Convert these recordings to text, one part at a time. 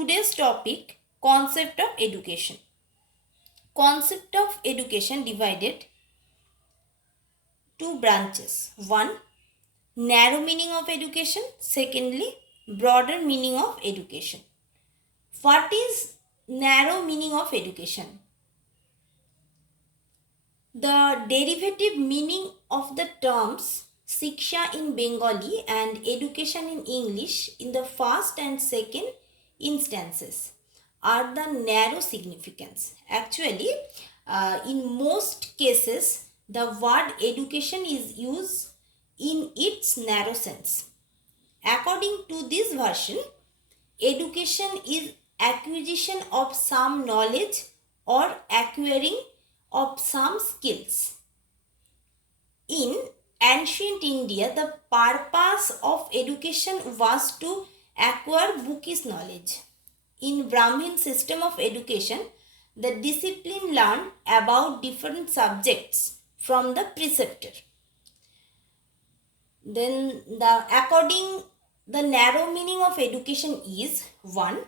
today's topic, concept of education. Concept of education divided two branches. One, narrow meaning of education. Secondly, broader meaning of education. What is narrow meaning of education? The derivative meaning of the terms Shiksha in Bengali and education in English in the first and second instances are the narrow significance. Actually, in most cases, the word education is used in its narrow sense. According to this version, education is acquisition of some knowledge or acquiring of some skills. In ancient India, the purpose of education was to acquire bookish knowledge. In Brahmin system of education, the discipline learned about different subjects from the preceptor. Then the narrow meaning of education is 1.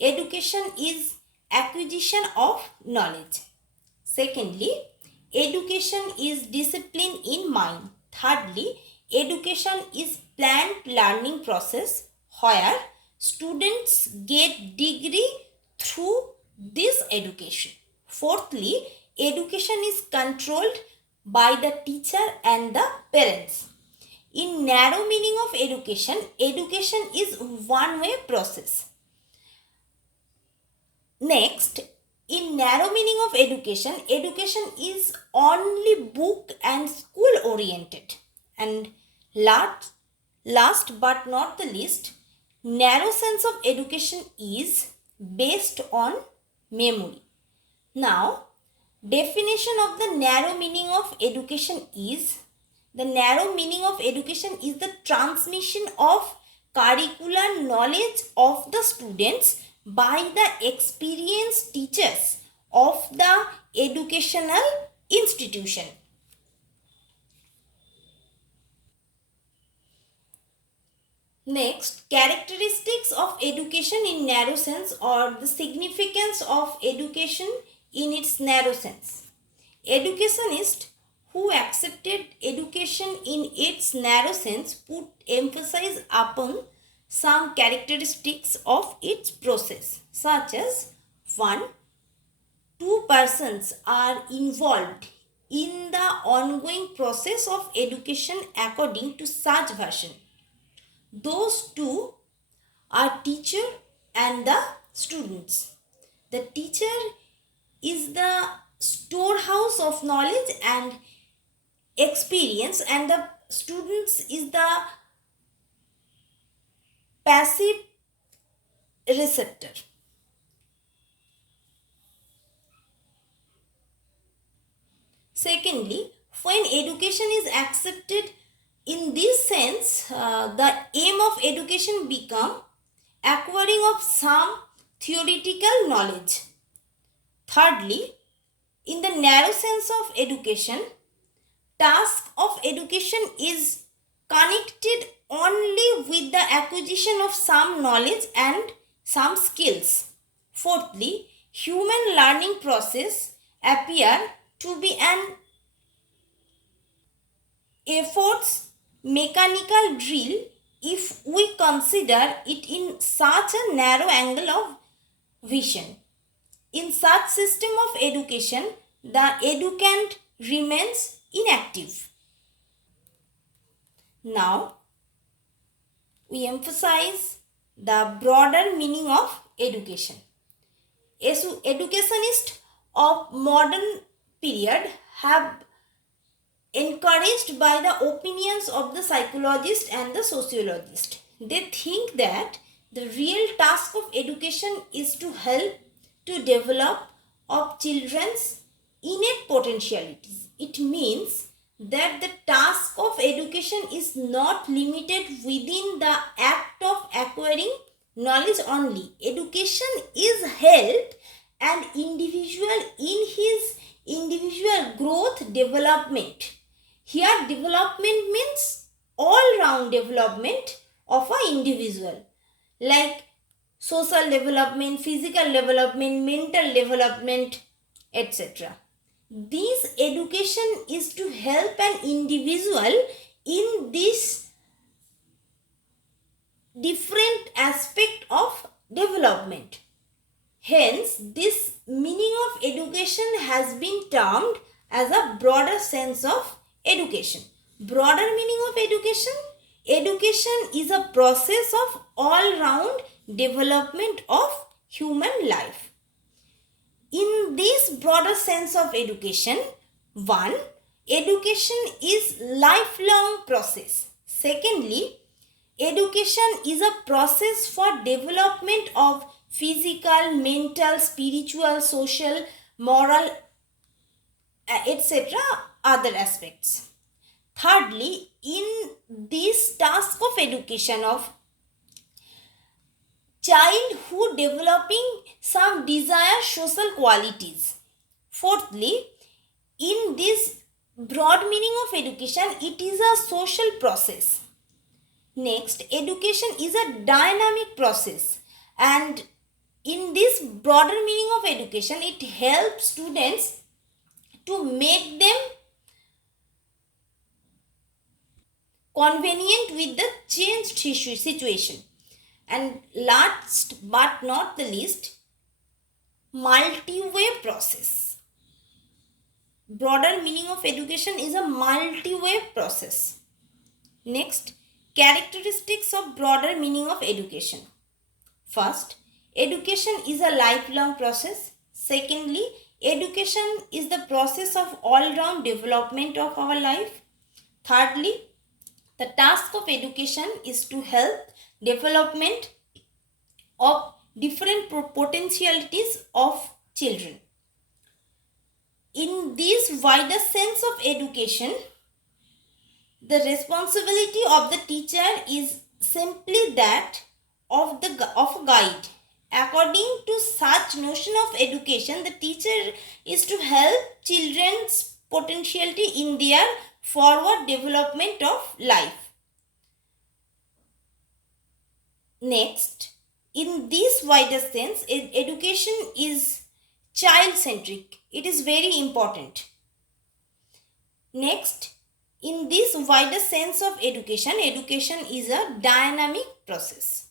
Education is acquisition of knowledge. Secondly, education is discipline in mind. Thirdly, education is planned learning process where students get degree through this education. Fourthly, education is controlled by the teacher and the parents. In narrow meaning of education, education is one-way process. Next, in narrow meaning of education, education is only book and school oriented. And last but not the least, narrow sense of education is based on memory. Now, definition of the narrow meaning of education is, the narrow meaning of education is the transmission of curricular knowledge of the students by the experienced teachers of the educational institution. Next, characteristics of education in narrow sense, or the significance of education in its narrow sense. Educationists who accepted education in its narrow sense put emphasis upon some characteristics of its process, such as 1. Two persons are involved in the ongoing process of education according to such version. Those two are teacher and the students. The teacher is the storehouse of knowledge and experience, and the students is the passive receptor. Secondly, when education is accepted in this sense, the aim of education become acquiring of some theoretical knowledge. Thirdly, in the narrow sense of education, task of education is connected only with the acquisition of some knowledge and some skills. Fourthly, human learning process appear to be an efforts mechanical drill if we consider it in such a narrow angle of vision. In such system of education, the educand remains inactive. Now, we emphasize the broader meaning of education. Educationists of modern period have encouraged by the opinions of the psychologist and the sociologist. They think that the real task of education is to help to develop of children's innate potentialities. It means that the task of education is not limited within the act of acquiring knowledge only. Education is help an individual in his individual growth development. Here development means all round development of an individual. Like social development, physical development, mental development, etc. This education is to help an individual in this different aspect of development. Hence, this meaning of education has been termed as a broader sense of education. Broader meaning of education? Education is a process of all-round development of human life. In this broader sense of education, 1. Education is lifelong process. Secondly, education is a process for development of physical, mental, spiritual, social, moral, etc. other aspects. Thirdly, in this task of education of child who developing some desired social qualities. Fourthly, in this broad meaning of education, it is a social process. Next, education is a dynamic process, and in this broader meaning of education, it helps students to make them convenient with the changed situation. And last but not the least, multi-way process. Broader meaning of education is a multi-way process. Next, characteristics of broader meaning of education. First, education is a lifelong process. Secondly, education is the process of all-round development of our life. Thirdly, the task of education is to help development of different potentialities of children. In this wider sense of education, the responsibility of the teacher is simply that of a guide. According to such notion of education, the teacher is to help children's potentiality in their forward development of life. Next, in this wider sense, education is child-centric. It is very important. Next, in this wider sense of education, education is a dynamic process.